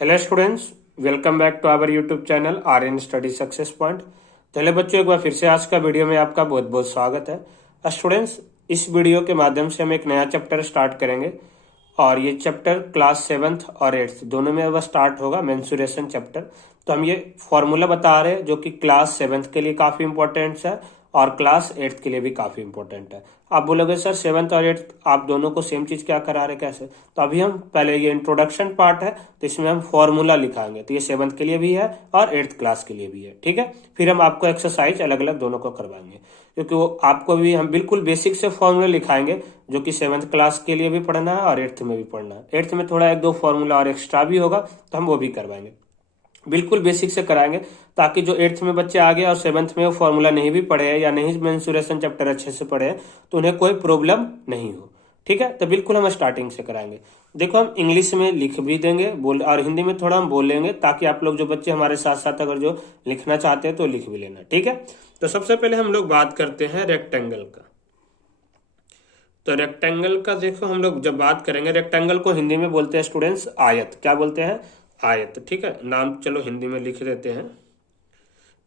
Hello students, welcome back to our YouTube channel R N study success point. चलिए बच्चों, एक बार फिर से आज का वीडियो में आपका बहुत बहुत स्वागत है। स्टूडेंट्स, इस वीडियो के माध्यम से हम एक नया चैप्टर स्टार्ट करेंगे और ये चैप्टर क्लास 7th और 8th दोनों में वह स्टार्ट होगा, मेंसुरेशन चैप्टर। तो हम ये फॉर्मूला बता रहे हैं जो कि क्लास 7th के लिए काफ़ी इंपॉर्टेंट है और क्लास 8th के लिए भी काफ़ी इंपॉर्टेंट है। आप बोलोगे सर 7th और 8th आप दोनों को सेम चीज़ क्या करा रहे, कैसे? तो अभी हम पहले ये इंट्रोडक्शन पार्ट है तो इसमें हम फॉर्मूला लिखाएंगे, तो ये 7th के लिए भी है और 8th क्लास के लिए भी है, ठीक है। फिर हम आपको एक्सरसाइज अलग अलग दोनों को करवाएंगे, क्योंकि वो आपको भी हम बिल्कुल बेसिक से फॉर्मूला लिखाएंगे जो कि 7th क्लास के लिए भी पढ़ना है और 8th में भी पढ़ना है। 8th में थोड़ा एक दो फॉर्मूला और एक्स्ट्रा भी होगा तो हम वो भी करवाएंगे, बिल्कुल बेसिक से कराएंगे, ताकि जो 8th में बच्चे आ गए और 7th में वो फॉर्मूला नहीं भी पढ़े हैं या नहीं मेंसुरेशन चैप्टर अच्छे से पढ़े हैं तो उन्हें कोई प्रॉब्लम नहीं हो, ठीक है। तो बिल्कुल हम स्टार्टिंग से कराएंगे। देखो, हम इंग्लिश में लिख भी देंगे बोल और हिंदी में थोड़ा हम बोलेंगे, ताकि आप लोग जो बच्चे हमारे साथ साथ अगर जो लिखना चाहते हैं तो लिख भी लेना, ठीक है। तो सबसे पहले हम लोग बात करते हैं रेक्टेंगल का। तो रेक्टेंगल का देखो, हम लोग जब बात करेंगे, रेक्टेंगल को हिंदी में बोलते हैं स्टूडेंट्स आयत। क्या बोलते हैं? आयत, ठीक है। नाम चलो हिंदी में लिख देते हैं,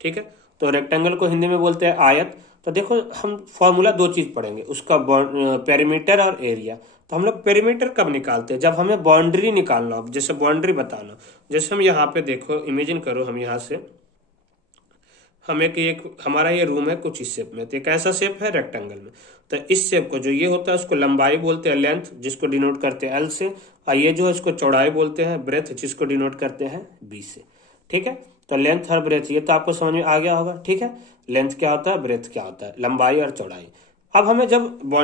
ठीक है। तो रेक्टेंगल को हिंदी में बोलते हैं आयत। तो देखो, हम फॉर्मूला दो चीज पढ़ेंगे, उसका पेरीमीटर और एरिया। तो हम लोग पेरीमीटर कब निकालते हैं? जब हमें बाउंड्री निकालना हो, जैसे बाउंड्री बताना। जैसे हम यहाँ पे देखो, इमेजिन करो, हम यहाँ से हम एक हमारा ये रूम है कुछ इस शेप में, तो एक ऐसा शेप है रेक्टेंगल में। तो इस शेप को जो ये होता है उसको लंबाई बोलते हैं लेंथ, जिसको डिनोट करते हैं एल से, और ये जो है इसको चौड़ाई बोलते हैं ब्रेथ, जिसको डिनोट करते हैं बी से, ठीक है। तो लेंथ और ब्रेथ ये तो आपको समझ में आ गया होगा, ठीक है। लेंथ क्या होता है, ब्रेथ क्या होता है, लंबाई और चौड़ाई। अब हमें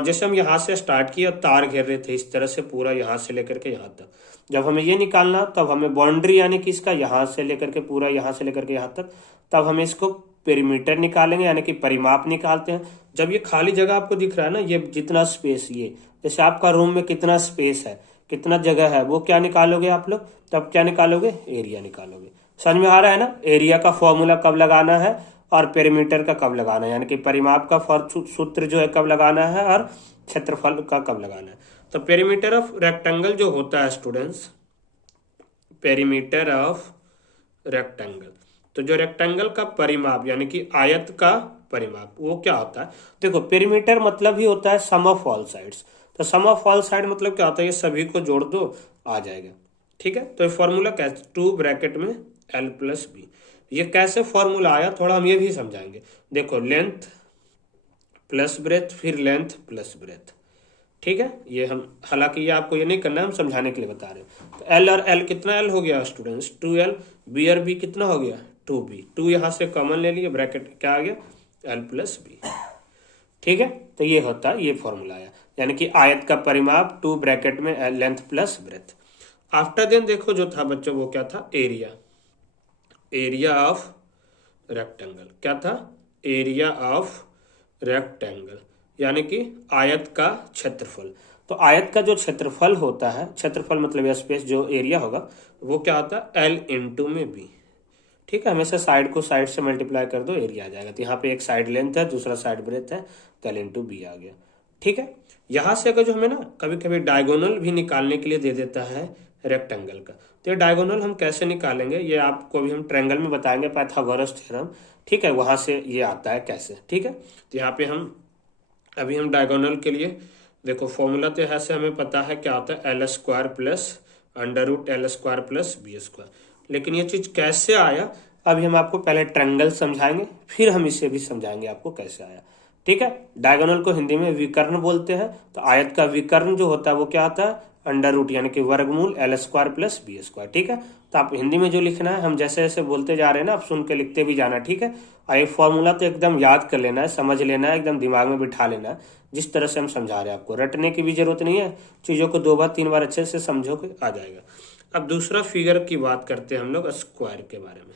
जैसे हम यहाँ से स्टार्ट किए और तार घेर रहे थे इस तरह से पूरा यहाँ से लेकर के यहाँ तक, जब हमें ये निकालना तब हमें बाउंड्री यानी कि इसका यहाँ से लेकर के पूरा यहाँ से लेकर के यहाँ तक, तब हमें इसको पेरीमीटर निकालेंगे यानी कि परिमाप निकालते हैं। जब ये खाली जगह आपको दिख रहा है ना, ये जितना स्पेस, ये जैसे आपका रूम में कितना स्पेस है, कितना जगह है, वो क्या निकालोगे आप लोग? तब क्या निकालोगे? एरिया निकालोगे। समझ में आ रहा है ना? एरिया का फॉर्मूला कब लगाना है और पेरीमीटर का कब लगाना है, यानी कि परिमाप का सूत्र जो है कब लगाना है और क्षेत्रफल का कब लगाना है। तो पेरीमीटर ऑफ रेक्टेंगल जो होता है स्टूडेंट्स, पेरीमीटर ऑफ रेक्टेंगल, तो जो रेक्टेंगल का परिमाप यानी कि आयत का परिमाप, वो क्या होता है? देखो, पेरीमीटर मतलब ही होता है सम ऑफ ऑल साइड्स। तो सम ऑफ ऑल साइड मतलब क्या होता है? ये सभी को जोड़ दो, आ जाएगा, ठीक है। तो ये फॉर्मूला कैसे, 2 ब्रैकेट में l प्लस बी, ये कैसे फॉर्मूला आया थोड़ा हम ये भी समझाएंगे। देखो, लेंथ प्लस ब्रेथ, फिर लेंथ प्लस ब्रेथ, ठीक है। ये हम, हालांकि ये आपको ये नहीं करना है, हम समझाने के लिए बता रहे हैं। तो एल और एल कितना एल हो गया स्टूडेंट्स? 2l। बी और बी कितना हो गया? 2b। 2 यहां से कॉमन ले लिए, ब्रैकेट क्या आ गया? l प्लस बी, ठीक है। तो ये होता है, ये फॉर्मूला आया, यानी कि आयत का परिमाप 2 ब्रैकेट में length plus breadth. After then देखो जो था बच्चों, वो क्या था? एरिया। एरिया ऑफ रेक्टेंगल क्या था? एरिया ऑफ रेक्टेंगल यानी कि आयत का क्षेत्रफल। तो आयत का जो क्षेत्रफल होता है, क्षेत्रफल मतलब यह स्पेस जो एरिया होगा, वो क्या होता है? एल इंटू में बी, ठीक है। हमेशा साइड को साइड से मल्टीप्लाई कर दो, एरिया आ जाएगा। तो यहाँ पे एक साइड लेंथ है, दूसरा साइड ब्रेथ है, तो एल इंटू बी आ गया, ठीक है। यहाँ से अगर जो हमें ना कभी कभी डायगोनल भी निकालने के लिए दे देता है रेक्टेंगल का, तो ये डायगोनल हम कैसे निकालेंगे ये आपको अभी हम ट्रायंगल में बताएंगे, पाइथागोरस थ्योरम, ठीक है। वहां से ये आता है कैसे, ठीक है। तो यहाँ पे हम अभी हम डायगोनल के लिए देखो, फॉर्मूला तो ऐसे हमें पता है क्या होता है, L square plus under root L square plus B square. लेकिन ये चीज कैसे आया, अभी हम आपको पहले ट्रायंगल समझाएंगे, फिर हम इसे भी समझाएंगे आपको कैसे आया, ठीक है। डायगोनल को हिंदी में विकर्ण बोलते हैं। तो आयत का विकर्ण जो होता है वो क्या होता है? अंडर रूट यानी कि वर्गमूल L square plus B square, ठीक है। तो आप हिंदी में जो लिखना है, हम जैसे जैसे बोलते जा रहे हैं ना, आप सुन के लिखते भी जाना, ठीक है। और ये फॉर्मूला तो एकदम याद कर लेना है, समझ लेना है, एकदम दिमाग में बिठा लेना है, जिस तरह से हम समझा रहे हैं। आपको रटने की भी जरूरत नहीं है, चीजों को 2 बार 3 बार अच्छे से समझोगे आ जाएगा। अब दूसरा फिगर की बात करते हैं हम लोग, स्क्वायर के बारे में,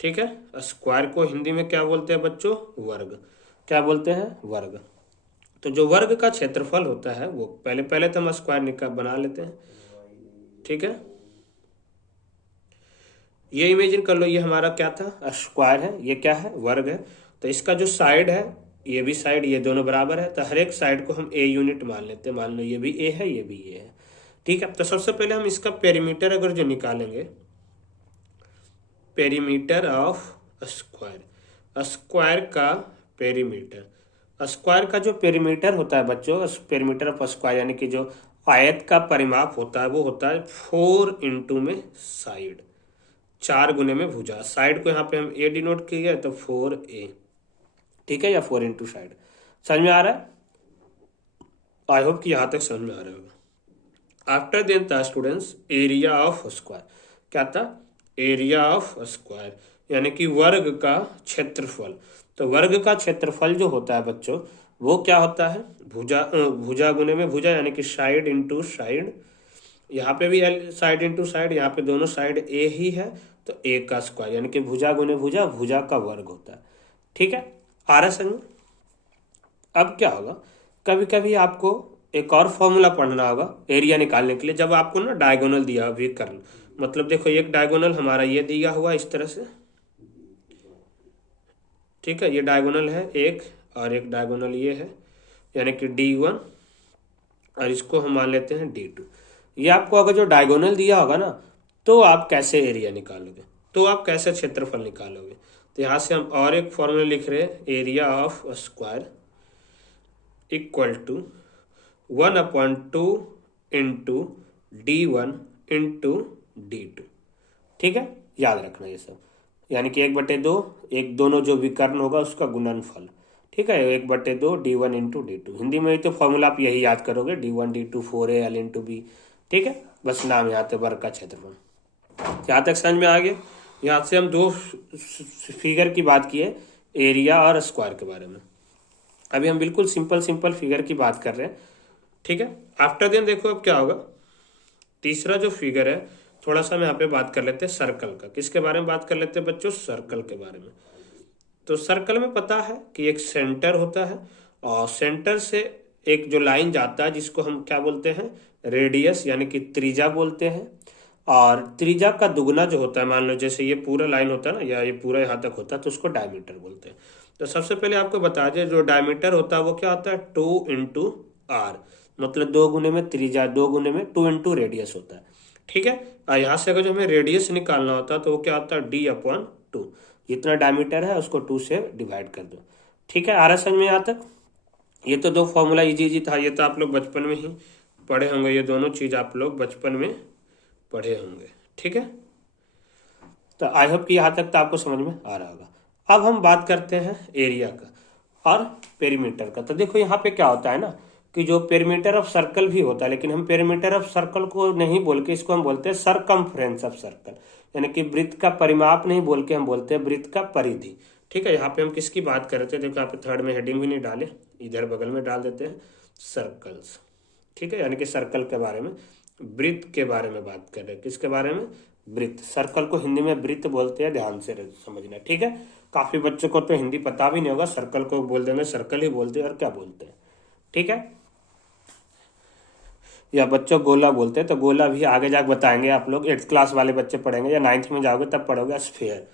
ठीक है। स्क्वायर को हिंदी में क्या बोलते हैं बच्चों? वर्ग। क्या बोलते हैं? वर्ग। तो जो वर्ग का क्षेत्रफल होता है वो पहले तो हम स्क्वायर निकाल बना लेते हैं, ठीक है। ये इमेजिन कर लो, ये हमारा क्या था? स्क्वायर है, ये क्या है? वर्ग है। तो इसका जो साइड है, ये भी साइड, ये दोनों बराबर है, तो हर एक साइड को हम ए यूनिट मान लेते हैं। मान लो ये भी ए है, ये भी ए है, ठीक है। तो सबसे पहले हम इसका पेरीमीटर अगर जो निकालेंगे, पेरीमीटर ऑफ स्क्वायर, स्क्वायर का पेरीमीटर। स्क्वायर का जो पेरीमीटर होता है बच्चों, पेरीमीटर ऑफ स्क्वायर यानी कि जो आयत का परिमाप होता है वो होता है 4 इंटू में साइड, 4 गुने में भुजा। साइड को यहाँ पे हम ए डिनोट किया है तो 4a, ठीक है, या 4 इंटू साइड। समझ में आ रहा है? आई होप कि यहाँ तक समझ में आ रहा होगा। आफ्टर देन था स्टूडेंट्स एरिया ऑफ स्क्वायर। क्या था? एरिया ऑफ स्क्वायर यानी कि वर्ग का क्षेत्रफल। तो वर्ग का क्षेत्रफल जो होता है बच्चों वो क्या होता है? भुजा गुने में भुजा यानी कि साइड इंटू साइड। यहाँ पे भी साइड इंटू साइड, यहाँ पे दोनों साइड ए ही है तो ए का स्क्वायर यानी कि भुजा गुने भुजा, भुजा का वर्ग होता है। ठीक है, आ रहा समझ? अब क्या होगा, कभी कभी आपको एक और फॉर्मूला पढ़ना होगा एरिया निकालने के लिए। जब आपको ना डायगोनल दिया भी करना, मतलब देखो एक डायगोनल हमारा ये दिया हुआ इस तरह से, ठीक है, ये डायगोनल है एक, और एक डायगोनल ये है यानी कि D1, और इसको हम मान लेते हैं D2। ये आपको अगर जो डायगोनल दिया होगा ना तो आप कैसे एरिया निकालोगे, तो आप कैसे क्षेत्रफल निकालोगे। तो यहाँ से हम और एक फॉर्मूला लिख रहे हैं, area of square equal to 1/2 into D1 into D2। ठीक है, याद रखना ये सब, यानी कि 1/2, एक दोनों जो विकर्ण होगा उसका गुणनफल। ठीक है, 1/2 D1 इंटू D2। हिंदी में तो फॉर्मूला आप यही याद करोगे, D1 D2 4AL into B. ठीक है, बस नाम यहाँ पे वर्ग का क्षेत्रफल। यहाँ तक समझ में आ गया? यहाँ से हम दो फिगर की बात किए, एरिया और स्क्वायर के बारे में। अभी हम बिल्कुल सिंपल फिगर की बात कर रहे हैं। ठीक है, आफ्टर देन देखो अब क्या होगा। तीसरा जो फिगर है, थोड़ा सा हम यहाँ पे बात कर लेते हैं सर्कल का। किसके बारे में बात कर लेते हैं बच्चों? सर्कल के बारे में। तो सर्कल में पता है कि एक सेंटर होता है और सेंटर से एक जो लाइन जाता है जिसको हम क्या बोलते हैं? रेडियस यानी कि त्रिज्या बोलते हैं। और त्रिज्या का दुगुना जो होता है, मान लो जैसे ये पूरा लाइन होता है ना, या ये पूरा यहाँ तक होता है तो उसको डायमीटर बोलते हैं। तो सबसे पहले आपको बता दें जो डायमीटर होता है वो क्या होता है? 2 इंटू आर, मतलब 2 गुने में त्रिज्या, 2 गुने में 2 इंटू रेडियस होता है। ठीक है, और यहाँ से अगर जो हमें रेडियस निकालना होता है तो वो क्या होता है? D/2। जितना डायमीटर है उसको 2 से डिवाइड कर दो। ठीक है, आ रहा समझ में यहाँ तक? ये तो दो फॉर्मूला इजी था, ये तो आप लोग बचपन में ही पढ़े होंगे, ये दोनों चीज आप लोग बचपन में पढ़े होंगे। ठीक है, तो आई होप कि यहाँ तक तो आपको समझ में आ रहा होगा। अब हम बात करते हैं एरिया का और पेरीमीटर का। तो देखो यहाँ पे क्या होता है ना कि जो पेरीमीटर ऑफ सर्कल भी होता है, लेकिन हम पेरीमीटर ऑफ सर्कल को नहीं बोल के इसको हम बोलते हैं सरकमफ्रेंस ऑफ सर्कल, यानी कि वृत्त का परिमाप नहीं बोल के हम बोलते हैं वृत्त का परिधि। ठीक है, यहाँ पे हम किसकी बात कर रहे थे? देखो यहाँ पे थर्ड में हेडिंग भी नहीं डाले, इधर बगल में डाल देते हैं सर्कल्स। ठीक है, यानी कि सर्कल के बारे में, वृत्त के बारे में बात कर रहे हैं। किसके बारे में? वृत्त। सर्कल को हिंदी में वृत्त बोलते हैं, ध्यान से समझना। ठीक है, काफी बच्चों को तो हिंदी पता भी नहीं होगा, सर्कल को बोल देंगे सर्कल ही बोलते हैं और क्या बोलते हैं। ठीक है, या बच्चों गोला बोलते हैं, तो गोला भी आगे जाकर बताएंगे आप लोग, 8th क्लास वाले बच्चे पढ़ेंगे या 9th में जाओगे तब पढ़ोगे। स्फीयर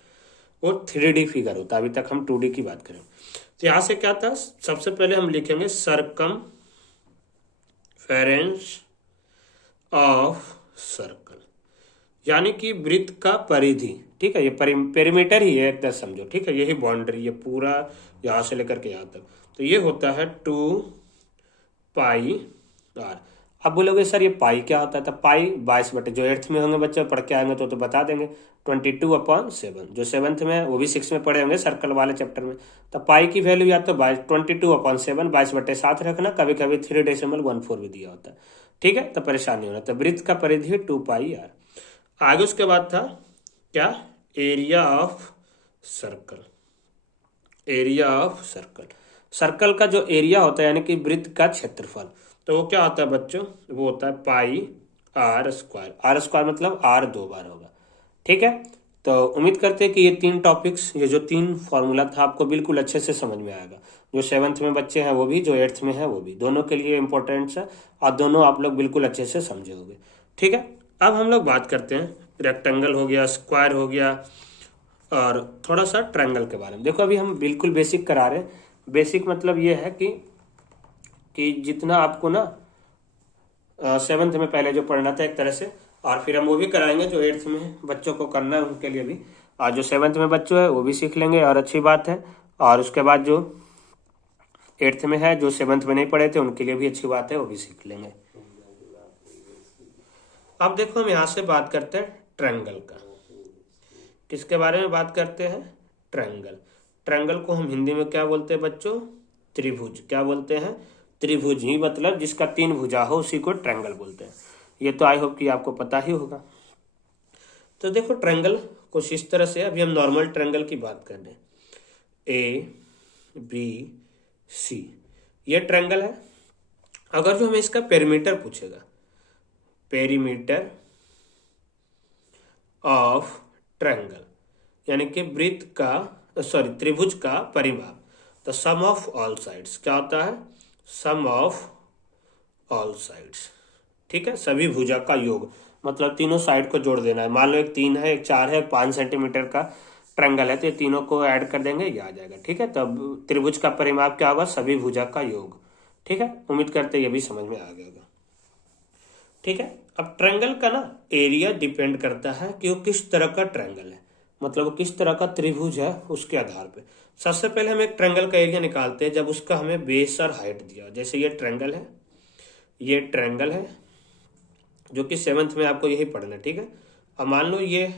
वो 3D फिगर होता है, अभी तक हम 2D की बात करें। तो यहाँ से क्या था, सबसे पहले हम लिखेंगे सरकमफेरेंस ऑफ सर्कल, यानी कि वृत्त का परिधि। ठीक है, ये पेरीमीटर ही है एक तरह समझो। ठीक है, यही बाउंड्री, ये पूरा यहाँ से लेकर के यहाँ तक, तो ये होता है 2πr। अब बोलोगे सर ये पाई क्या होता है? तो पाई 22 जो 8th में होंगे बच्चे पढ़ के आएंगे तो बता देंगे, 22/7। जो 7th में है वो भी 6 में पढ़े होंगे सर्कल वाले चैप्टर में। तो पाई की वैल्यू या तो 22/7 22/7 रखना, कभी कभी 3.14 भी दिया होता है। ठीक है, तो परेशानी होना। तो वृत्त का परिधि 2πr। आगे उसके बाद था क्या? Area of circle. Area of circle, circle का जो एरिया होता है यानी कि वृत्त का क्षेत्रफल, तो वो क्या होता है बच्चों? वो होता है πr²। r² मतलब r 2 बार होगा। ठीक है, तो उम्मीद करते हैं कि ये 3 टॉपिक्स, ये जो 3 फॉर्मूला था आपको बिल्कुल अच्छे से समझ में आएगा। जो 7th में बच्चे हैं वो भी, जो 8th में है वो भी, दोनों के लिए इंपॉर्टेंट है और दोनों आप लोग बिल्कुल अच्छे से समझे होंगे। ठीक है, अब हम लोग बात करते हैं रेक्टेंगल हो गया, स्क्वायर हो गया और थोड़ा सा ट्रायंगल के बारे में। देखो अभी हम बिल्कुल बेसिक करा रहे हैं। बेसिक मतलब ये है कि जितना आपको ना 7th में पहले जो पढ़ना था एक तरह से, और फिर हम वो भी कराएंगे जो 8th में बच्चों को करना है उनके लिए भी। और जो 7th में बच्चों है वो भी सीख लेंगे और अच्छी बात है। और उसके बाद जो 8th में है, जो 7th में नहीं पढ़े थे उनके लिए भी अच्छी बात है, वो भी सीख लेंगे। अब देखो हम यहाँ से बात करते हैं ट्रायंगल का। किसके बारे में बात करते हैं? ट्रायंगल। ट्रायंगल को हम हिंदी में क्या बोलते हैं बच्चों? त्रिभुज। क्या बोलते हैं? त्रिभुज ही, मतलब जिसका 3 भुजा हो उसी को ट्रायंगल बोलते हैं। ये तो आई होप कि आपको पता ही होगा। तो देखो ट्रायंगल कुछ इस तरह से, अभी हम नॉर्मल ट्रायंगल की बात कर रहे हैं। ABC ये ट्रायंगल है। अगर जो हमें इसका पेरीमीटर पूछेगा, पेरीमीटर ऑफ ट्रायंगल, यानी कि वृत्त का, सॉरी त्रिभुज का परिमाप, the sum of all sides. क्या होता है? Sum of all sides. ठीक है, सभी भुजा का योग, मतलब तीनों साइड को जोड़ देना है। मान लो एक 3 है, एक 4 है, 5 सेंटीमीटर का ट्रायंगल है, तो ये तीनों को ऐड कर देंगे, ये आ जाएगा। ठीक है, तब त्रिभुज का परिमाप क्या होगा? सभी भुजा का योग। ठीक है, उम्मीद करते ये भी समझ में आ गया होगा। ठीक है, अब ट्रायंगल का ना एरिया डिपेंड करता है कि वो किस तरह का ट्रायंगल है, मतलब वो किस तरह का त्रिभुज है, उसके आधार पे। सबसे पहले हम एक ट्रायंगल का एरिया निकालते हैं जब उसका हमें बेस और हाइट दिया। जैसे ये ट्रायंगल है, ये ट्रायंगल है, जो कि 7th में आपको यही पढ़ना है। ठीक है, अब मान लो ये,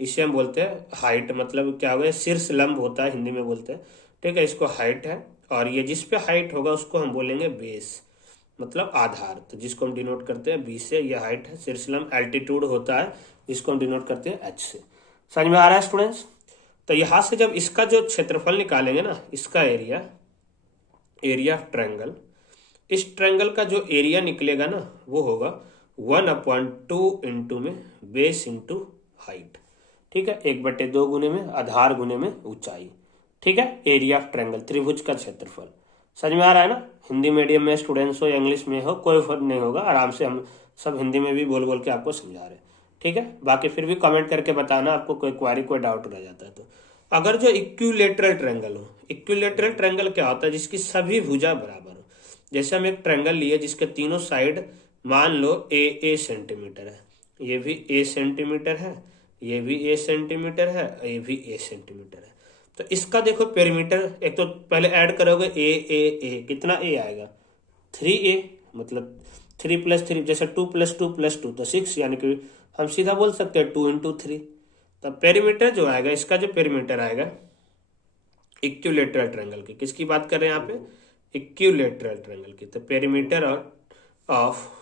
इसे हम बोलते हैं हाइट, मतलब क्या होगा? शीर्ष लंब होता है, हिंदी में बोलते हैं। ठीक है, इसको हाइट है, और ये जिस पे हाइट होगा उसको हम बोलेंगे बेस, मतलब आधार। तो जिसको हम डिनोट करते हैं बी से, ये हाइट है। शीर्ष लंब एल्टीट्यूड होता है, जिसको हम डिनोट करते हैं एच से। समझ में आ रहा है स्टूडेंट्स? तो यहां से जब इसका जो क्षेत्रफल निकालेंगे ना, इसका एरिया, एरिया ऑफ ट्रायंगल, इस ट्रायंगल का जो एरिया निकलेगा ना, वो होगा 1/2 इंटू में बेस इंटू हाइट। ठीक है, 1/2 गुने में आधार गुने में ऊंचाई। ठीक है, एरिया ऑफ ट्रायंगल, त्रिभुज का क्षेत्रफल। समझ में आ रहा है ना? हिंदी मीडियम में स्टूडेंट्स हो या इंग्लिश में हो, कोई फर्क नहीं होगा, आराम से हम सब हिंदी में भी बोल बोल के आपको समझा रहे हैं। ठीक है, बाकी फिर भी कमेंट करके बताना आपको कोई क्वारी, कोई डाउट रह जाता है तो। अगर जो इक्विलेटरल ट्रायंगल हो, इक्विलेटरल ट्रायंगल क्या होता है? जिसकी सभी भुजा बराबर हो। जैसे हम एक ट्रायंगल लिए जिसके तीनों साइड मान लो ए सेंटीमीटर है, ये भी ए सेंटीमीटर है, ये भी ए सेंटीमीटर है, ये भी ए सेंटीमीटर है। तो इसका देखो पेरीमीटर, एक तो पहले ऐड करोगे ए, कितना ए आएगा? 3a, मतलब 3 + 3, जैसे 2 + 2 + 2 तो 6, यानी कि हम सीधा बोल सकते हैं 2 × 3। तो पेरीमीटर जो आएगा, इसका जो पेरीमीटर आएगा इक्विलेटरल ट्रायंगल की, किसकी बात कर रहे हैं यहाँ पे? इक्विलेटरल ट्रायंगल की। तो पेरीमीटर ऑफ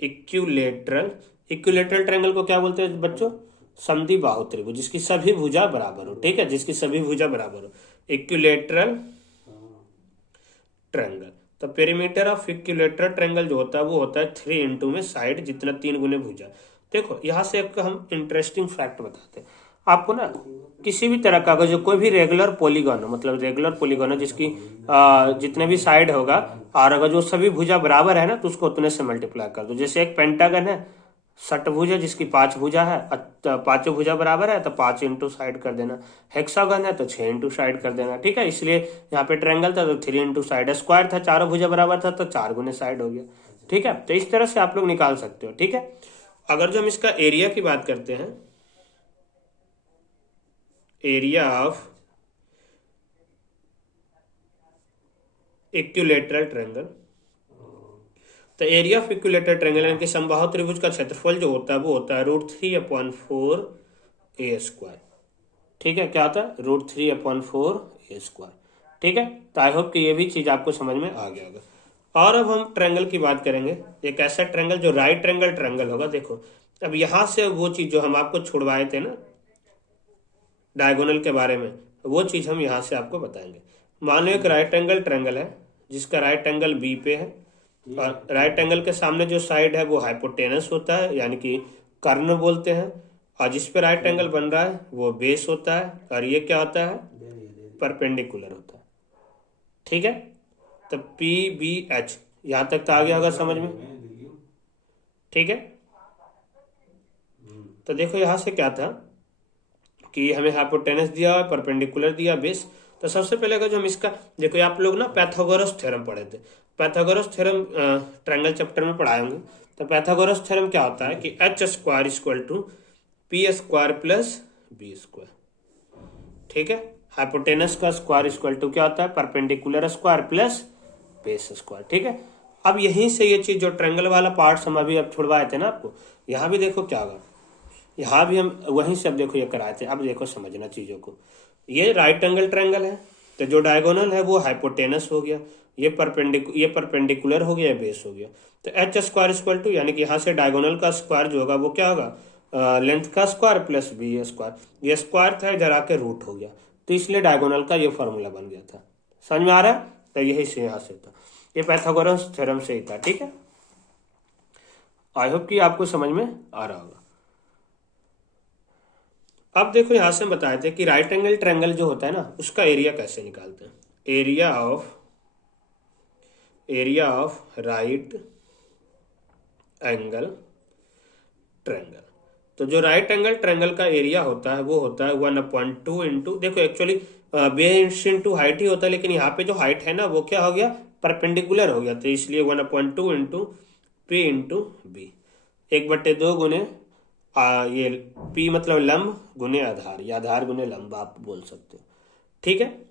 इक्विलेटरल ट्रायंगल को क्या बोलते हैं बच्चों? समद्विबाहु त्रिभुज, जिसकी सभी भुजा बराबर हो। ठीक है, जिसकी सभी भुजा बराबर हो, इक्विलेटरल ट्रायंगल। तो पेरीमीटर ऑफ इक्विलेटरल ट्रायंगल जो होता है वो होता है 3 इंटू में साइड, जितना 3 गुने भुजा। देखो यहां से एक हम इंटरेस्टिंग फैक्ट बताते हैं आपको ना। किसी भी तरह का अगर जो कोई भी रेगुलर पॉलीगॉन हो, मतलब रेगुलर पॉलीगॉन है जिसकी जितने भी साइड होगा, और अगर जो सभी भुजा बराबर है ना, तो उसको उतने से मल्टीप्लाई कर दो। जैसे एक पेंटागन है, षटभुज है जिसकी 5 भुजा है, पांचों भुजा बराबर है तो 5 इंटू साइड कर देना। हेक्सागन है तो 6 इंटू साइड कर देना। ठीक है, इसलिए यहाँ पे ट्रायंगल था तो 3 इंटू साइड, स्क्वायर था, चारों भुजा बराबर था तो 4 गुने साइड हो गया। ठीक है, तो इस तरह से आप लोग निकाल सकते हो। ठीक है, अगर जो हम इसका एरिया की बात करते हैं, एरिया ऑफ इक्विलेटरल ट्रायंगल, तो एरिया ऑफ इक्विलेटरल ट्रायंगल यानी कि समबाहु त्रिभुज का क्षेत्रफल जो होता है वो होता है √3/4a²। ठीक है, क्या होता है? √3/4a²। ठीक है, तो आई होप कि ये भी चीज आपको समझ में आ गया होगा। और अब हम ट्रायंगल की बात करेंगे, एक ऐसा ट्रायंगल जो राइट एंगल ट्रायंगल होगा। देखो अब यहां से वो चीज जो हम आपको छुड़वाए थे ना डायगोनल के बारे में, वो चीज हम यहां से आपको बताएंगे। मान लो एक राइट एंगल ट्रायंगल है जिसका राइट एंगल बी पे है, और राइट एंगल के सामने जो साइड है वो हाइपोटेनस होता है, यानी कि कर्ण बोलते हैं, और जिस पे राइट एंगल बन रहा है वो बेस होता है, और ये क्या होता है? परपेंडिकुलर होता है। ठीक है, तो PBH यहां तक तो आ गया होगा समझ में। ठीक है, तो देखो यहां से क्या था कि हमें हाइपोटेनस दिया, परपेंडिकुलर दिया, बेस। तो सबसे पहले अगर जो हम इसका, देखो आप लोग ना पैथागोरस थ्योरम पढ़े थे, पैथागोरस थ्योरम ट्रायंगल चैप्टर में पढ़ाए होंगे। तो पैथागोरस थ्योरम क्या होता है कि H² = P square plus B square, ठीक है। हाइपोटेनस का स्क्वायर इक्वल टू क्या होता है, perpendicular square plus base square, ठीक है। अब यहीं से ये चीज जो ट्रायंगल वाला पार्ट हम अभी अब छुड़वाए थे ना आपको, यहाँ भी देखो क्या होगा, यहाँ भी हम वहीं से अब देखो ये कराए थे। अब देखो समझना चीजों को, ये राइट एंगल ट्रायंगल है, तो जो डायगोनल है वो हाइपोटेनस हो गया, ये परपेंडिकुलर हो गया, बेस हो गया। तो एच स्क्वायर इक्वल टू, यानी कि यहाँ से डायगोनल का स्क्वायर जो होगा वो क्या होगा, लेंथ का स्क्वायर प्लस बी स्क्वायर, ये स्क्वायर था इधर आके रूट हो गया, तो इसलिए डायगोनल का ये फॉर्मूला बन गया था। समझ में आ रहा है, तो यही से यहाँ से था, ये पाइथागोरस थ्योरम से ही था, ठीक है। आई होप कि आपको समझ में आ रहा होगा। अब देखो यहां से हम बताए थे कि राइट एंगल ट्रायंगल जो होता है ना, उसका एरिया कैसे निकालते हैं। Area of right angle triangle, तो जो राइट एंगल ट्रायंगल का एरिया होता है वो होता है 1/2 इंटू, देखो एक्चुअली बेस इंटू हाइट ही होता है, लेकिन यहाँ पे जो हाइट है ना वो क्या हो गया, परपेंडिकुलर हो गया, तो इसलिए 1/2 इंटू पी इंटू बी, 1/2 गुने ये पी मतलब लंब गुने आधार, या आधार गुने लंब आप बोल सकते हो, ठीक है।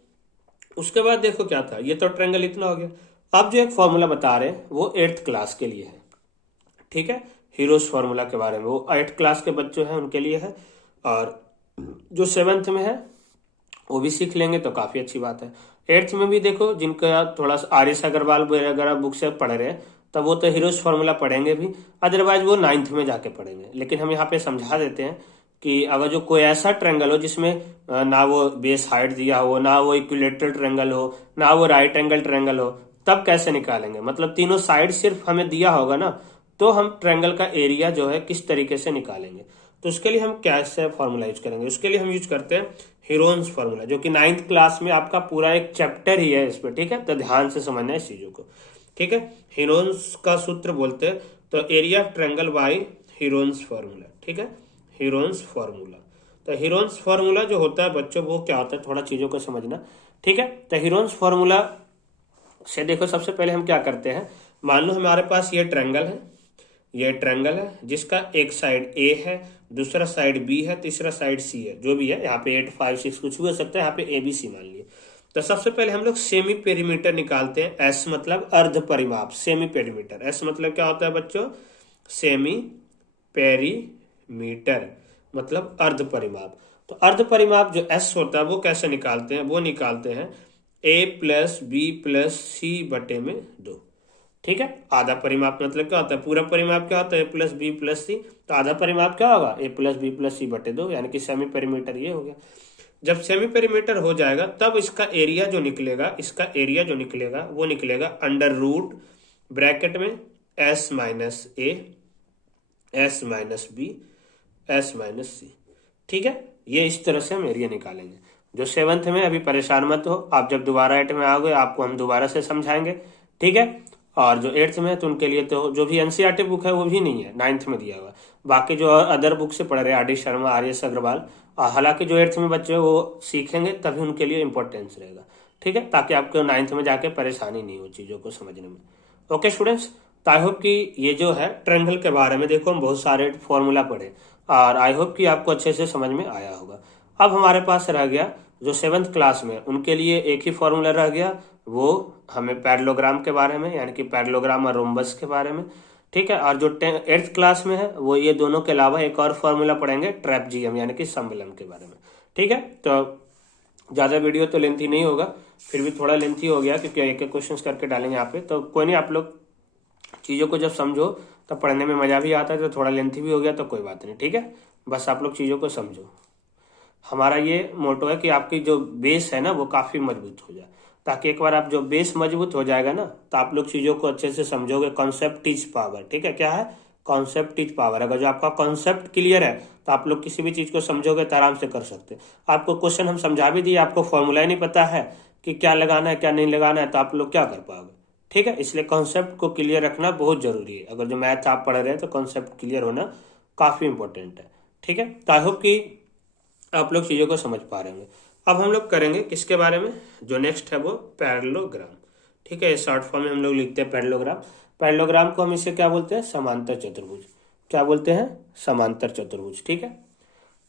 उसके बाद देखो क्या था, ये तो ट्रायंगल इतना हो गया। अब जो एक फॉर्मूला बता रहे हैं वो 8th क्लास के लिए है, ठीक है। हीरोज फॉर्मूला के बारे में वो 8th क्लास के बच्चे हैं उनके लिए है, और जो 7th में है वो भी सीख लेंगे तो काफी अच्छी बात है। 8th में भी देखो जिनका थोड़ा सा आर एस अग्रवाल वगैरह बुक से पढ़ रहे हैं तब वो तो हीरोज फॉर्मूला पढ़ेंगे भी, अदरवाइज वो 9th में जाके पढ़ेंगे। लेकिन हम यहाँ पे समझा देते हैं कि अगर जो कोई ऐसा ट्रायंगल हो जिसमें ना वो बेस हाइट दिया हो, ना वो इक्विलेटरल ट्रायंगल हो, ना वो राइट एंगल ट्रायंगल हो, तब कैसे निकालेंगे, मतलब तीनों साइड सिर्फ हमें दिया होगा ना, तो हम ट्रायंगल का एरिया जो है किस तरीके से निकालेंगे। तो उसके लिए हम कैसे फॉर्मूला यूज करेंगे, उसके लिए हम यूज करते हैं हीरोन्स फॉर्मूला, जो कि 9th क्लास में आपका पूरा एक चैप्टर ही है इस पर, ठीक है। तो ध्यान से समझना है इस चीजों को, ठीक है। हीरोन्स का सूत्र बोलते हैं तो area of triangle by Heron's formula, ठीक है, हीरोन्स फॉर्मूला। तो हीरोन्स फॉर्मूला जो होता है बच्चों वो क्या होता है, थोड़ा चीजों को समझना, ठीक है। तो हीरोन्स फॉर्मूला से देखो सबसे पहले हम क्या करते हैं, मान लो हमारे पास ये ट्रायंगल है, ये ट्रायंगल है जिसका एक साइड ए है, दूसरा साइड बी है, तीसरा साइड सी है, जो भी है, यहाँ पे 8, 5, 6 कुछ भी हो सकता है, यहाँ पे ए बी सी मान लिए। तो सबसे पहले हम लोग सेमी पेरीमीटर निकालते हैं, एस मतलब अर्ध परिमाप, सेमी पेरीमीटर, एस मतलब क्या होता है बच्चों, सेमी पेरीमीटर मतलब अर्ध परिमाप। तो अर्ध परिमाप जो एस होता है वो कैसे निकालते हैं, वो निकालते हैं ए प्लस बी प्लस सी बटे में 2, ठीक है। आधा परिमाप मतलब क्या होता है, पूरा परिमाप क्या होता है, ए प्लस बी प्लस सी, तो आधा परिमाप क्या होगा, ए प्लस बी प्लस सी बटे 2, यानी कि सेमी पेरीमीटर ये हो गया। जब सेमी पेरीमीटर हो जाएगा तब इसका एरिया जो निकलेगा, इसका एरिया जो निकलेगा वो निकलेगा अंडर रूट ब्रैकेट में S minus A, S minus B, S minus C, ठीक है। ये इस तरह से हम एरिया निकालेंगे। जो 7th में अभी परेशान मत हो, आप जब दोबारा 8 में आओगे आपको हम दोबारा से समझाएंगे, ठीक है। और जो 8th में है तो उनके लिए तो जो भी एनसीईआरटी बुक है वो भी नहीं है, 9th में दिया हुआ। बाकी जो अदर बुक से पढ़ रहे हैं, R D Sharma, R S Agrawal, हालांकि जो 8th में बच्चे वो सीखेंगे तभी उनके लिए इंपॉर्टेंस रहेगा, ठीक है, ताकि आपको 9th में जाके परेशानी नहीं हो चीजों को समझने में। ओके स्टूडेंट्स, तो आई होप कि ये जो है ट्रायंगल के बारे में देखो हम बहुत सारे फॉर्मूला पढ़े, और आई होप कि आपको अच्छे से समझ में आया होगा। अब हमारे पास रह गया जो 7th क्लास में उनके लिए एक ही फॉर्मूला रह गया, वो हमें पैरेललोग्राम के बारे में, यानी कि पैरेललोग्राम और रोम्बस के बारे में, ठीक है। और जो 8th क्लास में है वो ये दोनों के अलावा एक और फॉर्मूला पढ़ेंगे ट्रेपजीयम यानी कि समविलंब के बारे में, ठीक है। तो ज्यादा वीडियो तो लेंथी नहीं होगा, फिर भी थोड़ा लेंथी हो गया क्योंकि एक एक क्वेश्चन करके डालेंगे यहाँ पे, तो कोई नहीं, आप लोग चीजों को जब समझो तो पढ़ने में मजा भी आता है, तो थोड़ा लेंथी भी हो गया तो कोई बात नहीं, ठीक है। बस आप लोग चीजों को समझो, हमारा ये मोटो है कि आपकी जो बेस है ना वो काफी मजबूत हो जाए, ताकि एक बार आप जो बेस मजबूत हो जाएगा ना तो आप लोग चीजों को अच्छे से समझोगे। कॉन्सेप्ट इज पावर, ठीक है, क्या है, कॉन्सेप्ट इज पावर। अगर जो आपका कॉन्सेप्ट क्लियर है तो आप लोग किसी भी चीज को समझोगे तो आराम से कर सकते हैं। आपको क्वेश्चन हम समझा भी दिए, आपको फॉर्मूला ही नहीं पता है कि क्या लगाना है क्या नहीं लगाना है, तो आप लोग क्या कर पाओगे, ठीक है। इसलिए कॉन्सेप्ट को क्लियर रखना बहुत जरूरी है। अगर जो मैथ आप पढ़ रहे हैं तो कॉन्सेप्ट क्लियर होना काफी इंपॉर्टेंट है, ठीक है। तो आई होप कि आप लोग चीजों को समझ पा रहे होंगे। अब हम लोग करेंगे किसके बारे में, जो नेक्स्ट है वो पैरेललोग्राम, ठीक है। शॉर्ट फॉर्म में हम लोग लिखते हैं पैरेललोग्राम। पैरेललोग्राम को हम इसे क्या बोलते हैं, समांतर चतुर्भुज। क्या बोलते हैं, समांतर चतुर्भुज, ठीक है।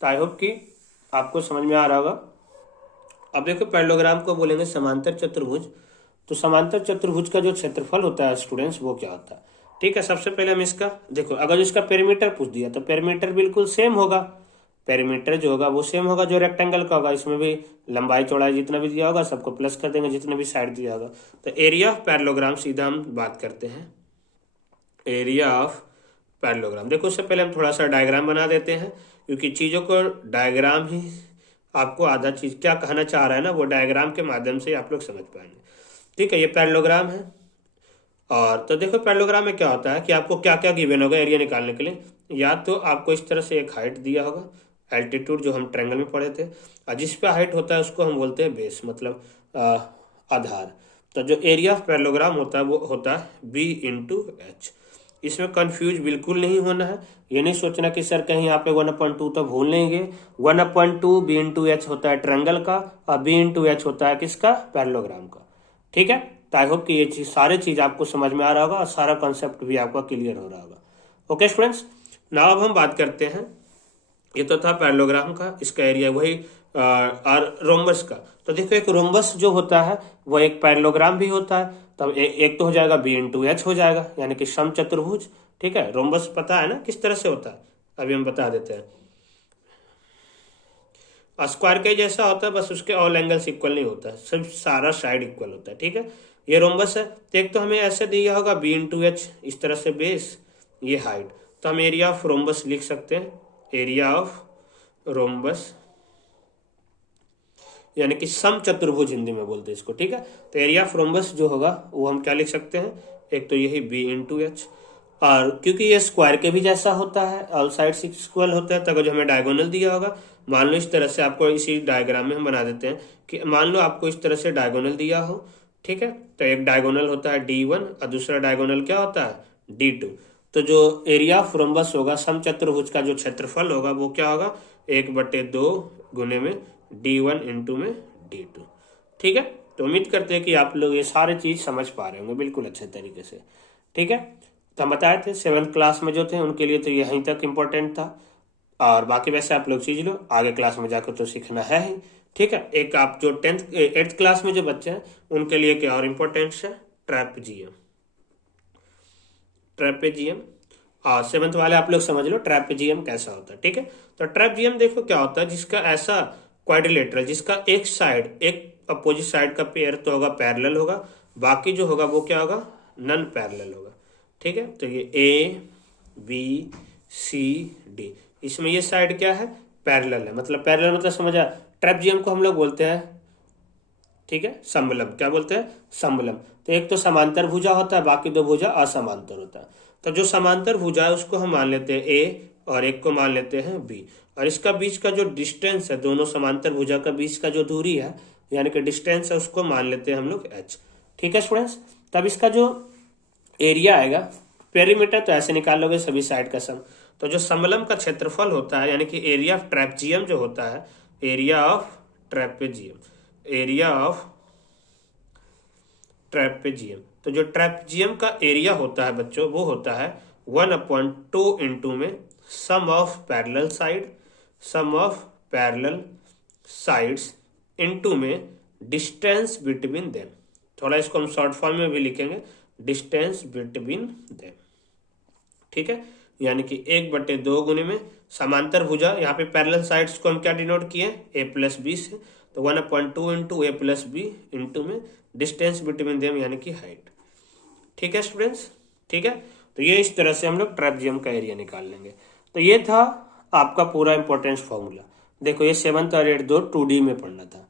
तो आई होप कि आपको समझ में आ रहा होगा। अब देखो पैरेललोग्राम को बोलेंगे समांतर चतुर्भुज। तो समांतर चतुर्भुज का जो क्षेत्रफल होता है स्टूडेंट्स वो क्या होता है? ठीक है, सबसे पहले हम इसका देखो, अगर इसका पेरीमीटर पूछ दिया तो पेरीमीटर बिल्कुल सेम होगा। पेरीमीटर जो होगा वो सेम होगा जो रेक्टेंगल का होगा। इसमें भी लंबाई चौड़ाई जितना भी दिया होगा सबको प्लस कर देंगे जितने भी साइड दिया होगा। तो एरिया ऑफ पैरेललोग्राम सीधा हम बात करते हैं एरिया ऑफ पैरेललोग्राम। देखो उससे पहले हम थोड़ा सा डायग्राम बना देते हैं, क्योंकि चीज़ों को डायग्राम ही आपको आधा चीज़ क्या कहना चाह रहा है ना वो डायग्राम के माध्यम से आप लोग समझ पाएंगे। ठीक है, ये पैरेललोग्राम है। और तो देखो पैरेललोग्राम में क्या होता है कि आपको क्या क्या गिवन होगा एरिया निकालने के लिए। या तो आपको इस तरह से एक हाइट दिया होगा, एल्टीट्यूड जो हम ट्रायंगल में पढ़े थे, और जिस पे हाइट होता है उसको हम बोलते हैं बेस, मतलब आधार। तो जो एरिया ऑफ पैरेललोग्राम होता है वो होता है बी इंटू एच। इसमें कंफ्यूज बिल्कुल नहीं होना है। ये नहीं सोचना कि सर कहीं यहाँ पे 1/2 तो भूल लेंगे। 1/2 बी इंटू एच होता है ट्रायंगल का, और बी इंटू एच होता है किसका? पैरेललोग्राम का। ठीक है, तो आई होप कि ये चीज सारे चीज आपको समझ में आ रहा होगा और सारा कॉन्सेप्ट भी आपका क्लियर हो रहा होगा। ओके स्टूडेंट्स, नाउ अब हम बात करते हैं, ये तो था पैरेललोग्राम का, इसका एरिया वही और रोम्बस का। तो देखो एक रोम्बस जो होता है वो एक पैरेललोग्राम भी होता है। तब एक तो हो जाएगा बी इंटू एच हो जाएगा, यानी कि समचतुर्भुज। ठीक है, रोम्बस पता है ना किस तरह से होता है, अभी हम बता देते हैं। स्क्वायर के जैसा होता है, बस उसके ऑल एंगल्स इक्वल नहीं होता है, सब सारा साइड इक्वल होता है। ठीक है, ये रोम्बस है। तो एक तो हमें ऐसे दिया होगा बी इंटू एच, इस तरह से बेस, ये हाइट। तो हम एरिया ऑफ रोम्बस लिख सकते हैं, एरिया ऑफ रोम्बस, यानी कि समचतुर्भुज हिंदी में बोलते हैं इसको। ठीक है, तो एरिया ऑफ रोम्बस जो होगा वो हम क्या लिख सकते हैं, एक तो यही बी इंटू एच, और क्योंकि ये स्क्वायर के भी जैसा होता है, ऑल साइड्स इक्वल होता है, तो अगर जो हमें डायगोनल दिया होगा, मान लो इस तरह से, आपको इसी डायग्राम में हम बना देते हैं कि मान लो आपको इस तरह से डायगोनल दिया हो। ठीक है, तो एक डायगोनल होता है D1 और दूसरा डायगोनल क्या होता है D2। तो जो एरिया ऑफ रोम्बस होगा, समचतुर्भुज का जो क्षेत्रफल होगा वो क्या होगा, 1/2 गुने में D1 इंटू में D2। ठीक है, तो उम्मीद करते हैं कि आप लोग ये सारे चीज समझ पा रहे होंगे बिल्कुल अच्छे तरीके से। ठीक है, तो हम बताए थे 7th क्लास में जो थे उनके लिए तो यहीं तक इम्पोर्टेंट था, और बाकी वैसे आप लोग चीज लो, आगे क्लास में जाकर तो सीखना है ही। ठीक है, एक आप जो 8th क्लास में जो बच्चे हैं उनके लिए क्या और इम्पोर्टेंट है, ट्रेपेजियम। ट्रेपेजियम और 7th वाले आप लोग समझ लो ट्रेपेजियम कैसा होता है। ठीक है, तो ट्रेपेजियम देखो क्या होता है, जिसका ऐसा क्वाड्रिलेटरल, जिसका एक साइड, एक अपोजिट साइड का पेयर तो होगा पैरेलल होगा, बाकी जो होगा वो क्या होगा, नन पैरेलल होगा। ठीक है, तो ये ए बी सी डी, इसमें ये साइड क्या है, पैरेलल है। मतलब पैरेलल मतलब समझा, ट्रेपेजियम को हम लोग बोलते हैं, ठीक है, समलम। क्या बोलते हैं, समलम। तो एक तो समांतर भुजा होता है, बाकी दो भुजा असमांतर होता है। तो जो समांतर भुजा है उसको हम मान लेते हैं ए, और एक को मान लेते हैं बी, और इसका बीच का जो डिस्टेंस है, दोनों समांतर भुजा का बीच का जो दूरी है यानी कि डिस्टेंस है, उसको मान लेते हैं हम लोग एच। ठीक है स्टूडेंट्स, तब इसका जो एरिया आएगा, पेरीमीटर तो ऐसे निकाल लोगे सभी साइड का सम। तो जो समलम का क्षेत्रफल होता है, यानी कि एरिया ऑफ ट्रेपेजियम जो होता है, area of trapezium, area of trapezium, तो जो ट्रेपेजियम का एरिया होता है बच्चों वो होता है 1/2 इंटू में sum of parallel side, sum of parallel sides into में डिस्टेंस बिटवीन देम। थोड़ा इसको हम शॉर्ट फॉर्म में भी लिखेंगे, डिस्टेंस बिटवीन देम। ठीक है, यानी कि 1/2 गुने में समांतर भुजा, यहाँ पे पैरेलल साइड्स को हम क्या डिनोट किए, a प्लस बी से, तो 1/2 इंटू ए प्लस बी इंटू में डिस्टेंस बिटवीन देम यानी कि हाइट। ठीक है स्टूडेंट्स, ठीक है, तो ये इस तरह से हम लोग ट्रेपेजियम का एरिया निकाल लेंगे। तो ये था आपका पूरा इंपॉर्टेंस फॉर्मूला। देखो ये 7th और 8th दो 2D में पढ़ना था।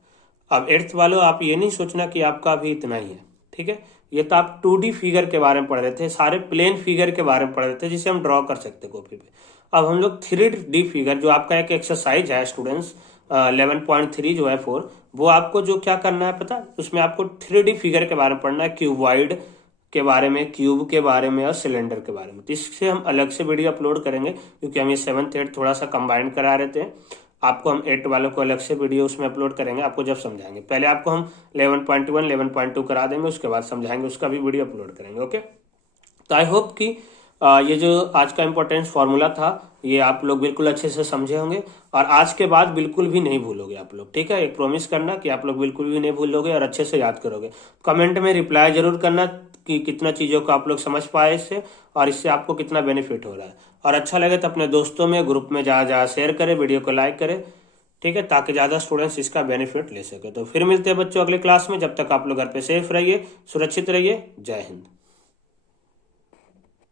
अब 8th वालों आप ये नहीं सोचना कि आपका अभी इतना ही है। ठीक है, ये तो आप 2D फिगर के बारे में पढ़ रहे थे, सारे प्लेन फिगर के बारे में पढ़ रहे थे जिसे हम ड्रॉ कर सकते कॉपी पे। अब हम लोग 3D फिगर, जो आपका एक एक्सरसाइज है स्टूडेंट्स 11.3 जो है 4, वो आपको जो क्या करना है पता, उसमें आपको 3D फिगर के बारे में पढ़ना है, क्यूबॉइड के बारे में, क्यूब के बारे में और सिलेंडर के बारे में। तो इससे हम अलग से वीडियो अपलोड करेंगे, क्योंकि हम ये 7th 8th थोड़ा सा कंबाइंड करा रहे थे। आपको हम 8 वालों को अलग से वीडियो उसमें अपलोड करेंगे, आपको जब समझाएंगे। पहले आपको हम 11.1 11.2 करा देंगे, उसके बाद समझाएंगे, उसका भी वीडियो अपलोड करेंगे। ओके, तो आई होप कि ये जो आज का इम्पोर्टेंस फॉर्मूला था ये आप लोग बिल्कुल अच्छे से समझे होंगे और आज के बाद बिल्कुल भी नहीं भूलोगे आप लोग। ठीक है, एक प्रॉमिस करना कि आप लोग बिल्कुल भी नहीं भूलोगे और अच्छे से याद करोगे। कमेंट में रिप्लाई जरूर करना कि कितना चीज़ों को आप लोग समझ पाए इससे और इससे आपको कितना बेनिफिट हो रहा है। और अच्छा लगे तो अपने दोस्तों में ग्रुप में जहाँ शेयर करें, वीडियो को लाइक करें। ठीक है, ताकि ज़्यादा स्टूडेंट्स इसका बेनिफिट ले सके। तो फिर मिलते हैं बच्चों अगले क्लास में। जब तक आप लोग घर पे सेफ रहिए, सुरक्षित रहिए। जय हिंद।